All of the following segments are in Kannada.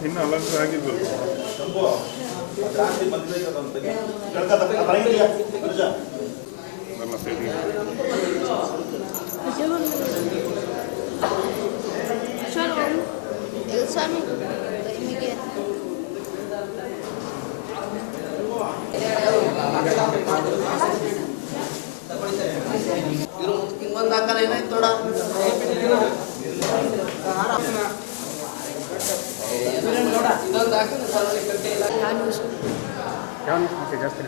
ಇನ್ನು ಅಲಂಕಾರ ಆಗಿದ್ದು ಹಿಂಗೊಂದು ಹಾಕಲ್ಲ ಏನಾಯ್ತು ನೋಡ ಇದೊಂದು ಹಾಕಿದ್ರೆ ಸರಳ ಕಟ್ಟೆ ಇಲ್ಲ ಜಾಸ್ತಿ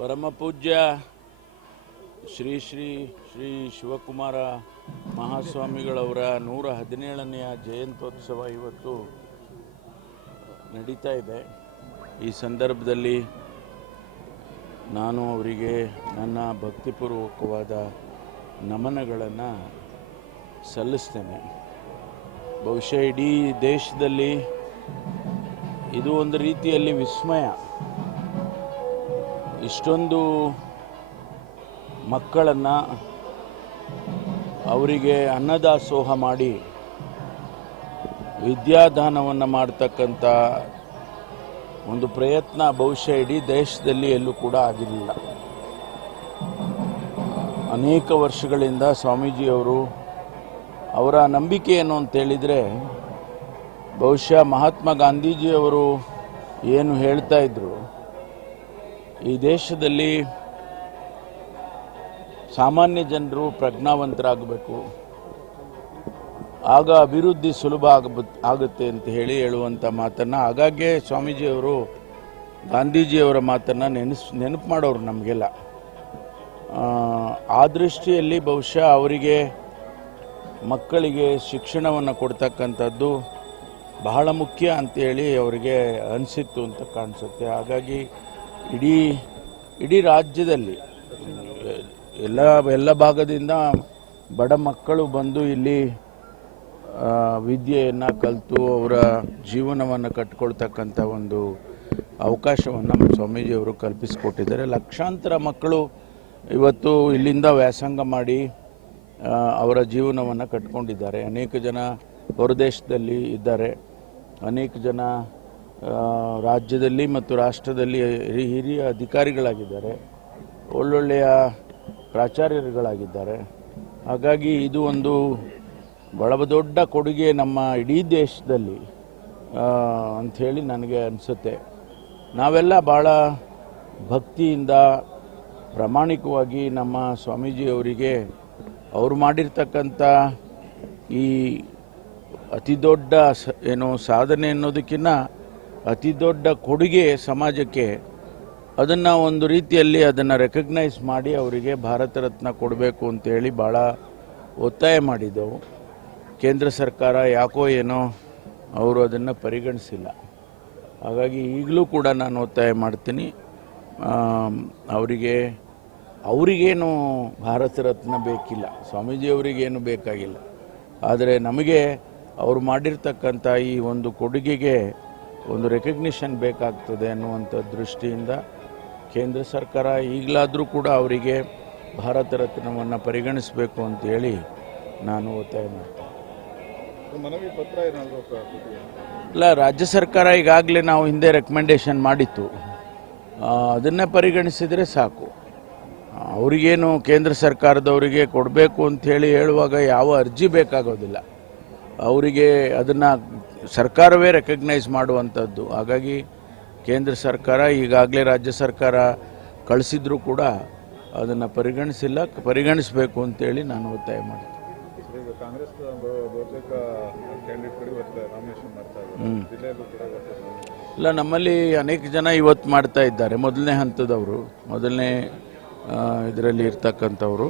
ಪರಮ ಪೂಜ್ಯ ಶ್ರೀ ಶ್ರೀ ಶ್ರೀ ಶಿವಕುಮಾರ ಮಹಾಸ್ವಾಮಿಗಳವರ 117ನೆಯ ಜಯಂತ್ಯೋತ್ಸವ ಇವತ್ತು ನಡೀತಾ ಇದೆ. ಈ ಸಂದರ್ಭದಲ್ಲಿ ನಾನು ಅವರಿಗೆ ನನ್ನ ಭಕ್ತಿಪೂರ್ವಕವಾದ ನಮನಗಳನ್ನು ಸಲ್ಲಿಸ್ತೇನೆ. ಬಹುಶಃ ಇಡೀ ದೇಶದಲ್ಲಿ ಇದು ಒಂದು ರೀತಿಯಲ್ಲಿ ವಿಸ್ಮಯ. ಇಷ್ಟೊಂದು ಮಕ್ಕಳನ್ನು ಅವರಿಗೆ ಅನ್ನದಾಸೋಹ ಮಾಡಿ ವಿದ್ಯಾದಾನವನ್ನು ಮಾಡ್ತಕ್ಕಂಥ ಒಂದು ಪ್ರಯತ್ನ ಬಹುಶಃ ಇಡೀ ದೇಶದಲ್ಲಿ ಎಲ್ಲೂ ಕೂಡ ಆಗಿರಲಿಲ್ಲ. ಅನೇಕ ವರ್ಷಗಳಿಂದ ಸ್ವಾಮೀಜಿಯವರು ಅವರ ನಂಬಿಕೆ ಏನು ಅಂತೇಳಿದರೆ, ಬಹುಶಃ ಮಹಾತ್ಮ ಗಾಂಧೀಜಿಯವರು ಏನು ಹೇಳ್ತಾ ಇದ್ರು, ಈ ದೇಶದಲ್ಲಿ ಸಾಮಾನ್ಯ ಜನರು ಪ್ರಜ್ಞಾವಂತರಾಗಬೇಕು, ಆಗ ಅಭಿವೃದ್ಧಿ ಸುಲಭ ಆಗುತ್ತೆ ಅಂತ ಹೇಳುವಂಥ ಮಾತನ್ನು ಆಗಾಗ್ಗೆ ಸ್ವಾಮೀಜಿಯವರು ಗಾಂಧೀಜಿಯವರ ಮಾತನ್ನು ನೆನಪು ಮಾಡೋರು ನಮಗೆಲ್ಲ. ಆ ದೃಷ್ಟಿಯಲ್ಲಿ ಬಹುಶಃ ಅವರಿಗೆ ಮಕ್ಕಳಿಗೆ ಶಿಕ್ಷಣವನ್ನು ಕೊಡ್ತಕ್ಕಂಥದ್ದು ಬಹಳ ಮುಖ್ಯ ಅಂತೇಳಿ ಅವರಿಗೆ ಅನಿಸಿತ್ತು ಅಂತ ಕಾಣಿಸುತ್ತೆ. ಹಾಗಾಗಿ ಇಡೀ ರಾಜ್ಯದಲ್ಲಿ ಎಲ್ಲ ಭಾಗದಿಂದ ಬಡ ಮಕ್ಕಳು ಬಂದು ಇಲ್ಲಿ ವಿದ್ಯೆಯನ್ನು ಕಲಿತು ಅವರ ಜೀವನವನ್ನು ಕಟ್ಕೊಳ್ತಕ್ಕಂಥ ಒಂದು ಅವಕಾಶವನ್ನು ಸ್ವಾಮೀಜಿಯವರು ಕಲ್ಪಿಸಿಕೊಟ್ಟಿದ್ದಾರೆ. ಲಕ್ಷಾಂತರ ಮಕ್ಕಳು ಇವತ್ತು ಇಲ್ಲಿಂದ ವ್ಯಾಸಂಗ ಮಾಡಿ ಅವರ ಜೀವನವನ್ನು ಕಟ್ಕೊಂಡಿದ್ದಾರೆ. ಅನೇಕ ಜನ ಹೊರದೇಶದಲ್ಲಿ ಇದ್ದಾರೆ, ಅನೇಕ ಜನ ರಾಜ್ಯದಲ್ಲಿ ಮತ್ತು ರಾಷ್ಟ್ರದಲ್ಲಿ ಹಿರಿಯ ಅಧಿಕಾರಿಗಳಾಗಿದ್ದಾರೆ, ಒಳ್ಳೊಳ್ಳೆಯ ಪ್ರಾಚಾರ್ಯರುಗಳಾಗಿದ್ದಾರೆ. ಹಾಗಾಗಿ ಇದು ಒಂದು ಬಹಳ ದೊಡ್ಡ ಕೊಡುಗೆ ನಮ್ಮ ಇಡೀ ದೇಶದಲ್ಲಿ ಅಂಥೇಳಿ ನನಗೆ ಅನಿಸುತ್ತೆ. ನಾವೆಲ್ಲ ಭಾಳ ಭಕ್ತಿಯಿಂದ ಪ್ರಾಮಾಣಿಕವಾಗಿ ನಮ್ಮ ಸ್ವಾಮೀಜಿಯವರಿಗೆ ಅವರು ಮಾಡಿರ್ತಕ್ಕಂಥ ಈ ಅತಿ ದೊಡ್ಡ ಸಾಧನೆ ಅನ್ನೋದಕ್ಕಿಂತ ಅತಿ ದೊಡ್ಡ ಕೊಡುಗೆ ಸಮಾಜಕ್ಕೆ, ಅದನ್ನು ಒಂದು ರೀತಿಯಲ್ಲಿ ಅದನ್ನು ರೆಕಗ್ನೈಸ್ ಮಾಡಿ ಅವರಿಗೆ ಭಾರತ ರತ್ನ ಕೊಡಬೇಕು ಅಂತೇಳಿ ಭಾಳ ಒತ್ತಾಯ ಮಾಡಿದ್ದೆವು. ಕೇಂದ್ರ ಸರ್ಕಾರ ಯಾಕೋ ಏನೋ ಅವರು ಅದನ್ನು ಪರಿಗಣಿಸಿಲ್ಲ. ಹಾಗಾಗಿ ಈಗಲೂ ಕೂಡ ನಾನು ಒತ್ತಾಯ ಮಾಡ್ತೀನಿ, ಅವರಿಗೇನು ಭಾರತ ರತ್ನ ಬೇಕಿಲ್ಲ, ಸ್ವಾಮೀಜಿಯವರಿಗೇನು ಬೇಕಾಗಿಲ್ಲ. ಆದರೆ ನಮಗೆ ಅವರು ಮಾಡಿರ್ತಕ್ಕಂಥ ಈ ಒಂದು ಕೊಡುಗೆಗೆ ಒಂದು ರೆಕಗ್ನಿಷನ್ ಬೇಕಾಗ್ತದೆ ಅನ್ನುವಂಥ ದೃಷ್ಟಿಯಿಂದ ಕೇಂದ್ರ ಸರ್ಕಾರ ಈಗಲಾದರೂ ಕೂಡ ಅವರಿಗೆ ಭಾರತ ರತ್ನವನ್ನು ಪರಿಗಣಿಸಬೇಕು ಅಂತೇಳಿ ನಾನು ಒತ್ತಾಯ ಮಾಡ್ತೇನೆ. ಇಲ್ಲ, ರಾಜ್ಯ ಸರ್ಕಾರ ಈಗಾಗಲೇ ನಾವು ಹಿಂದೆ ರೆಕಮೆಂಡೇಶನ್ ಮಾಡಿತ್ತು, ಅದನ್ನೇ ಪರಿಗಣಿಸಿದರೆ ಸಾಕು. ಅವರಿಗೇನು ಕೇಂದ್ರ ಸರ್ಕಾರದವರಿಗೆ ಕೊಡಬೇಕು ಅಂಥೇಳಿ ಹೇಳುವಾಗ ಯಾವ ಅರ್ಜಿ ಬೇಕಾಗೋದಿಲ್ಲ, ಅವರಿಗೆ ಅದನ್ನು ಸರ್ಕಾರವೇ ರೆಕಗ್ನೈಸ್ ಮಾಡುವಂಥದ್ದು. ಹಾಗಾಗಿ ಕೇಂದ್ರ ಸರ್ಕಾರ ಈಗಾಗಲೇ ರಾಜ್ಯ ಸರ್ಕಾರ ಕಳಿಸಿದ್ರೂ ಕೂಡ ಅದನ್ನು ಪರಿಗಣಿಸಬೇಕು ಅಂತೇಳಿ ನಾನು ಒತ್ತಾಯ ಮಾಡ್ತೀನಿ. ಇಲ್ಲ, ನಮ್ಮಲ್ಲಿ ಅನೇಕ ಜನ ಇವತ್ತು ಮಾಡ್ತಾ ಇದ್ದಾರೆ. ಮೊದಲನೇ ಹಂತದವರು, ಮೊದಲನೇ ಇದರಲ್ಲಿ ಇರ್ತಕ್ಕಂಥವರು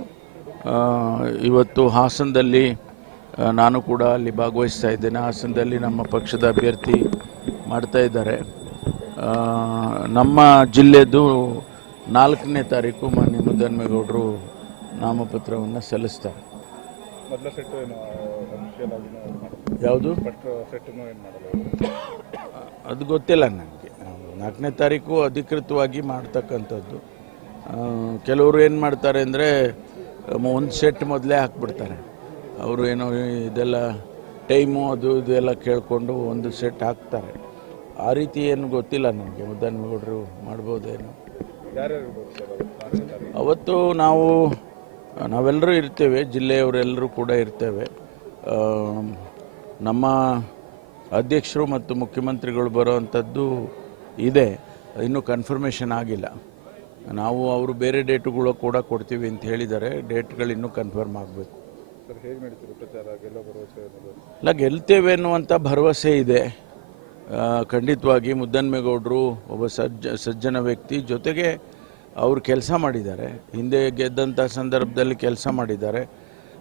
ಇವತ್ತು ಹಾಸನದಲ್ಲಿ ನಾನು ಕೂಡ ಅಲ್ಲಿ ಭಾಗವಹಿಸ್ತಾ ಇದ್ದೇನೆ. ಹಾಸನದಲ್ಲಿ ನಮ್ಮ ಪಕ್ಷದ ಅಭ್ಯರ್ಥಿ ಮಾಡ್ತಾ ಇದ್ದಾರೆ. ನಮ್ಮ ಜಿಲ್ಲೆದು 4ನೇ ತಾರೀಕು ಮಾನ್ಯ ಮುದ್ದನ್ಮೇಗೌಡರು ನಾಮಪತ್ರವನ್ನು ಸಲ್ಲಿಸ್ತಾರೆ. ಯಾವುದು ಅದು ಗೊತ್ತಿಲ್ಲ ನನಗೆ. 4ನೇ ತಾರೀಕು ಅಧಿಕೃತವಾಗಿ ಮಾಡ್ತಕ್ಕಂಥದ್ದು. ಕೆಲವರು ಏನು ಮಾಡ್ತಾರೆ ಅಂದರೆ ಒಂದು ಸೆಟ್ ಮೊದಲೇ ಹಾಕ್ಬಿಡ್ತಾರೆ. ಅವರು ಏನೋ ಇದೆಲ್ಲ ಟೈಮು ಅದು ಇದೆಲ್ಲ ಕೇಳಿಕೊಂಡು ಒಂದು ಸೆಟ್ ಹಾಕ್ತಾರೆ. ಆ ರೀತಿ ಏನು ಗೊತ್ತಿಲ್ಲ ನನಗೆ. ಮುದ್ದನ್ಮೇಗೌಡರು ಮಾಡ್ಬೋದೇನೋ. ಅವತ್ತು ನಾವೆಲ್ಲರೂ ಇರ್ತೇವೆ, ಜಿಲ್ಲೆಯವರೆಲ್ಲರೂ ಕೂಡ ಇರ್ತೇವೆ. ನಮ್ಮ ಅಧ್ಯಕ್ಷರು ಮತ್ತು ಮುಖ್ಯಮಂತ್ರಿಗಳು ಬರೋವಂಥದ್ದು ಇದೆ, ಇನ್ನೂ ಕನ್ಫರ್ಮೇಷನ್ ಆಗಿಲ್ಲ. ನಾವು ಅವರು ಬೇರೆ ಡೇಟುಗಳು ಕೂಡ ಕೊಡ್ತೀವಿ ಅಂತ ಹೇಳಿದ್ದಾರೆ. ಡೇಟ್ಗಳು ಇನ್ನೂ ಕನ್ಫರ್ಮ್ ಆಗಬೇಕು. ಇಲ್ಲ, ಗೆಲ್ತೇವೆ ಅನ್ನುವಂಥ ಭರವಸೆ ಇದೆ ಖಂಡಿತವಾಗಿ. ಮುದ್ದನ್ಮೇಗೌಡರು ಒಬ್ಬ ಸಜ್ಜನ ವ್ಯಕ್ತಿ, ಜೊತೆಗೆ ಅವರು ಕೆಲಸ ಮಾಡಿದ್ದಾರೆ, ಹಿಂದೆ ಗೆದ್ದಂಥ ಸಂದರ್ಭದಲ್ಲಿ ಕೆಲಸ ಮಾಡಿದ್ದಾರೆ.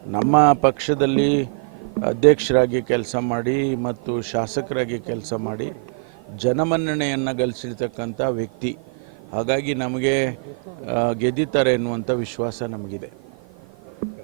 ನಮ್ಮ ಪಕ್ಷದಲ್ಲಿ ಅಧ್ಯಕ್ಷರಾಗಿ ಕೆಲಸ ಮಾಡಿ ಮತ್ತು ಶಾಸಕರಾಗಿ ಕೆಲಸ ಮಾಡಿ ಜನಮನ್ನಣೆಯನ್ನು ಗಳಿಸಿರ್ತಕ್ಕಂಥ ವ್ಯಕ್ತಿ. ಹಾಗಾಗಿ ನಮಗೆ ಗೆದ್ದಿದ್ದಾರೆ ಎನ್ನುವಂಥ ವಿಶ್ವಾಸ ನಮಗಿದೆ.